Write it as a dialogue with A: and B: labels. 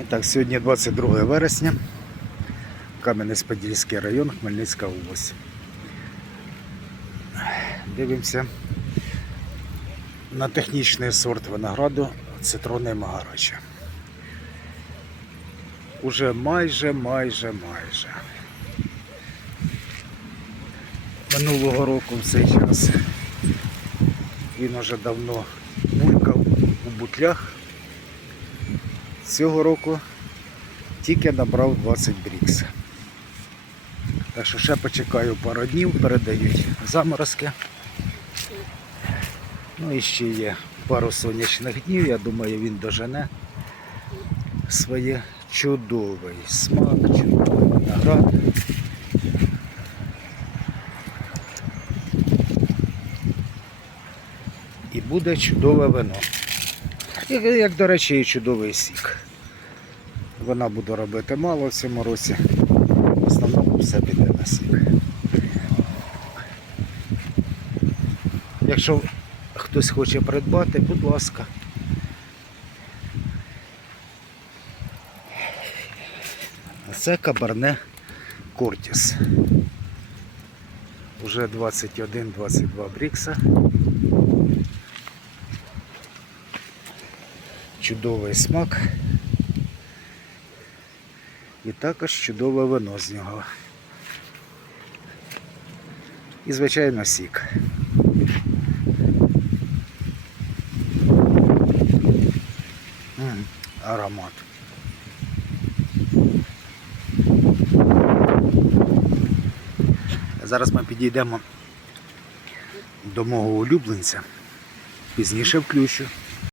A: І так, сьогодні 22 вересня, Кам'янець-Подільський район, Хмельницька область. Дивимося на технічний сорт винограду цитронний Магарача. Уже майже, майже, майже. Минулого року в цей час він уже давно булькав у бутлях. Цього року тільки набрав 20 брікс. Так що ще почекаю пару днів, передають заморозки. Ну і ще є пару сонячних днів, я думаю, він дожене своє чудовий смак, чудовий виноград. І буде чудове вино. Як, до речі, і чудовий сік. Вона буде робити мало в цьому році. В основному все піде на сік. Якщо хтось хоче придбати, будь ласка. Це кабарне Кортіс. Уже 21-22 брікса. Чудовий смак. І також чудове вино з нього. І, звичайно, сік. Аромат. Зараз ми підійдемо до мого улюбленця. Пізніше включу.